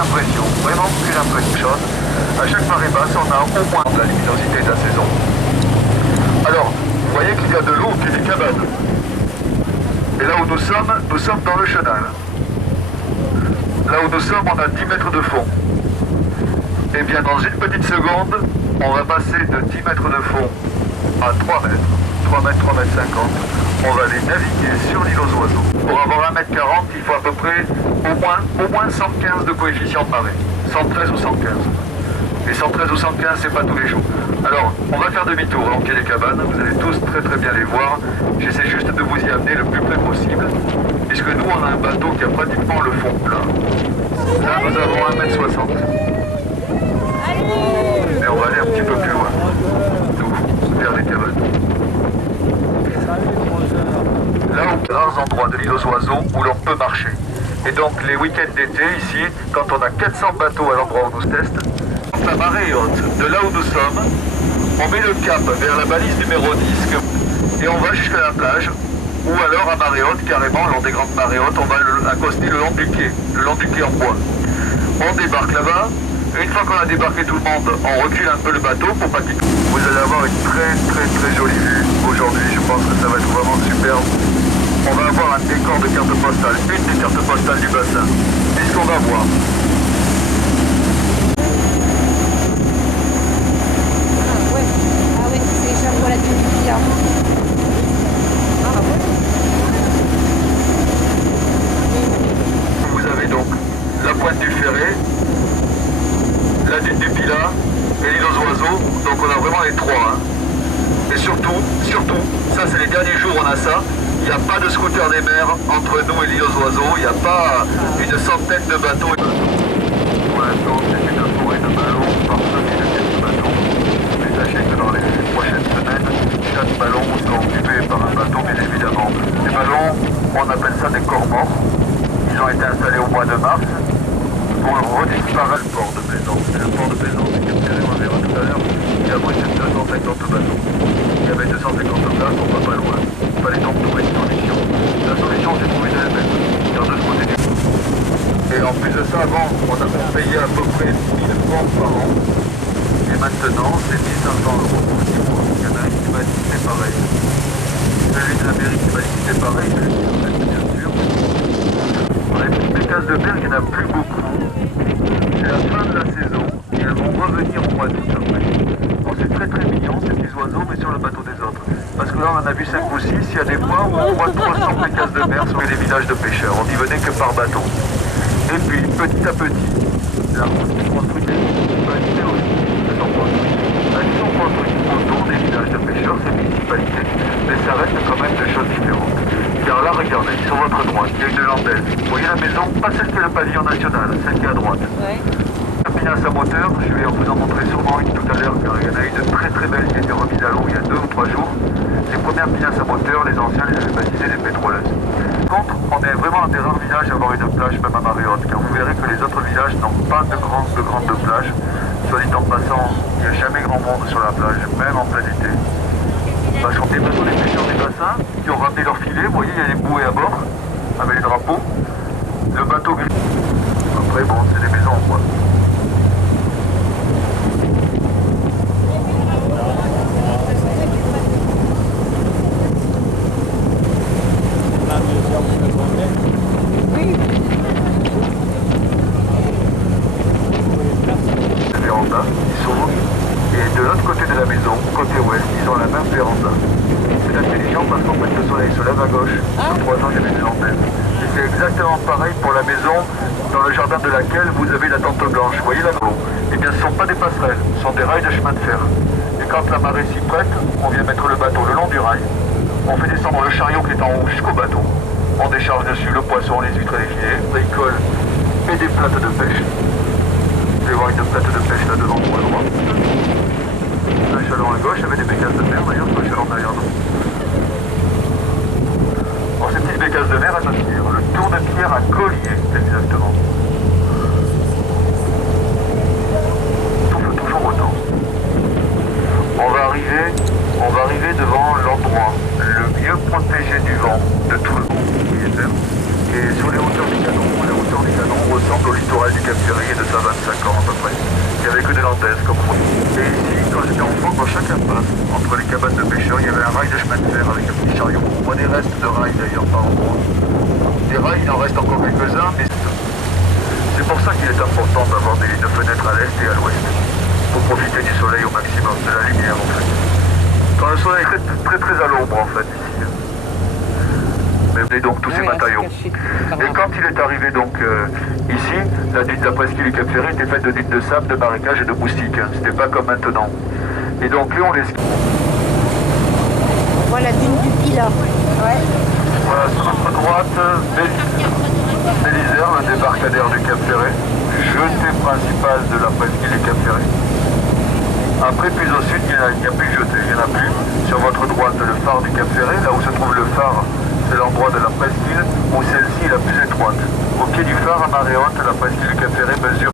impression, vraiment qu'une impression. À chaque marée basse, on a au moins de la luminosité de la saison. Alors, vous voyez qu'il y a de l'eau qui est des cabanes. Et là où nous sommes dans le chenal. Là où nous sommes, on a 10 mètres de fond. Et bien dans une petite seconde, on va passer de 10 mètres de fond à 3 mètres, 3 mètres, 3 mètres 50. On va aller naviguer sur l'île aux oiseaux. Pour avoir 1 mètre 40, il faut à peu près au moins 115 de coefficient de marée. 113 ou 115. Et 113 ou 115, c'est pas tous les jours. Alors, on va faire demi-tour en quai des cabanes. Vous allez tous très très bien les voir. J'essaie juste de vous y amener le plus près possible. Puisque nous, on a un bateau qui a pratiquement le fond plat. Là, nous avons 1m60. Et on va aller un petit peu plus loin. Nous, vers les cabanes. Là, on a rares endroits de l'île aux oiseaux où l'on peut marcher. Et donc, les week-ends d'été, ici, quand on a 400 bateaux à l'endroit où nous testons, la marée est haute. De là où nous sommes, on met le cap vers la balise numéro 10 et on va jusqu'à la plage. Ou alors à marée haute, carrément, lors des grandes marées hautes, on va accoster le long du quai en bois. On débarque là-bas. Une fois qu'on a débarqué tout le monde, on recule un peu le bateau pour pas qu'il... Vous allez avoir une très très très jolie vue aujourd'hui. Je pense que ça va être vraiment superbe. On va avoir un décor de carte postale, une des cartes postales du bassin. C'est ce qu'on va voir. Ah ouais, c'est déjà pour la tenue là. Vous avez donc la pointe du Ferret, la dune du Pilat et l'île aux oiseaux. Donc on a vraiment les trois. Et surtout, ça c'est les derniers jours on a ça. Il n'y a pas de scooter des mers entre nous et l'île aux oiseaux. Il n'y a pas une centaine de bateaux. Pour l'instant c'est une forêt de ballons parsemée de quelques bateaux. Mais sachez que dans les prochaines semaines, chaque ballon sera occupé par un bateau bien évidemment. Les ballons, on appelle ça des corps morts. Ils ont été installés au mois de mars pour redisparaître le port de Plaisance. Et le port de Plaisance, c'est capturé, on le verra tout à l'heure, il abrite 250 bateaux. Il y avait 250 places, on va pas loin. Il fallait donc trouver une solution. La solution, c'est trouver de la même, car de ce côté du... Et en plus de ça, avant, on avait payé à peu près 1000 francs par an. Et maintenant, c'est 1500 euros pour 6 mois. Il y en a un qui m'a dit c'est pareil. Celui de l'Amérique qui m'a dit c'est pareil, celui de l'Amérique, bien sûr. Dans les petites bécasses de mer, il n'y en a plus beaucoup. C'est la fin de la saison et elles vont revenir au mois d'août après. Bon, c'est très très mignon ces petits oiseaux, mais sur le bateau des autres. Parce que là, on en a vu 5 ou 6, il y a des mois où on voit 300 bécasses de mer sur les villages de pêcheurs. On n'y venait que par bateau. Et puis, petit à petit, la route est construite, les municipalités aussi, elles sont construites autour des villages de pêcheurs, ces municipalités, mais ça reste quand même des choses différentes. Car là, regardez, sur votre droite, il y a une landaise. Vous voyez la maison? Pas celle qui est le pavillon national, celle qui est à droite. Ouais. La pinasse à moteur, je vais vous en montrer sûrement une tout à l'heure, car il y en a une très très belle qui a été remise à l'eau il y a 2 ou 3 jours. Les premières pinasses à moteur, les anciens les avaient baptisées les pétroleuses. Par contre, on est vraiment un des rares villages à avoir une plage, même à marée haute, car vous verrez que les autres villages n'ont pas de grandes plages. Soit dit en passant, il n'y a jamais grand monde sur la plage, même en plein été. Parce qu'on des bateaux des pêcheurs des bassins qui ont ramené leur filet, vous voyez, il y a les bouées à bord, avec les drapeaux. Le bateau gris. Après, bon, c'est des maisons, quoi. Les vérandas, ils sont et de l'autre côté de la maison, côté ouest, ils ont la même véranda. C'est intelligent parce qu'en fait le soleil se lève à gauche. Sur 3 ans, il y avait des antennes. Et c'est exactement pareil pour la maison dans le jardin de laquelle vous avez la tente blanche. Vous voyez là-bas? Eh bien, ce ne sont pas des passerelles, ce sont des rails de chemin de fer. Et quand la marée s'y prête, on vient mettre le bateau le long du rail. On fait descendre le chariot qui est en haut jusqu'au bateau. On décharge dessus le poisson, les huîtres et les filets, des cols et des plates de pêche. Vous allez voir une plate de pêche là devant moi à droite. Un chaland à gauche avec des bécasses de mer, d'ailleurs, sur le chaland derrière nous. Alors ces petites bécasses de mer, elles s'inspirent. Le tour de pierre à collier, exactement. Souffle toujours autant. On va arriver devant l'endroit le mieux protégé du vent de tout le monde, et sur les hauteurs du canon, ressemble au littoral du Cap Ferret de ça 25 ans à peu près. Il n'y avait que des landaises comme route. Et ici, quand j'étais enfant, dans chaque impasse, entre les cabanes de pêcheurs, il y avait un rail de chemin de fer avec un petit chariot. On voit des restes de rails d'ailleurs par endroits. Des rails, il en reste encore quelques-uns, mais c'est pour ça qu'il est important d'avoir des fenêtres à l'est et à l'ouest. Pour profiter du soleil au maximum, de la lumière en fait. Quand le soleil est très à l'ombre en fait ici. Mais donc tous ces matériaux. Et quand il est arrivé donc ici, la dune de la presqu'île du Cap Ferret était faite de dunes de sable, de marécages et de moustiques. Hein. C'était pas comme maintenant. Et donc là on les... On voit la dune du Pilat. Ouais. Voilà, sur notre droite, Bélisère, le débarcadère du Cap Ferret, jetée principale de la presqu'île du Cap Ferret. Après, plus au sud, il n'y a plus de jetée, il n'y en a plus. Sur votre droite, le phare du Cap Ferret, là où se trouve le phare, c'est l'endroit de la presqu'île où celle-ci est la plus étroite. Au pied du phare, à marée haute, la presqu'île du Cap Ferret mesure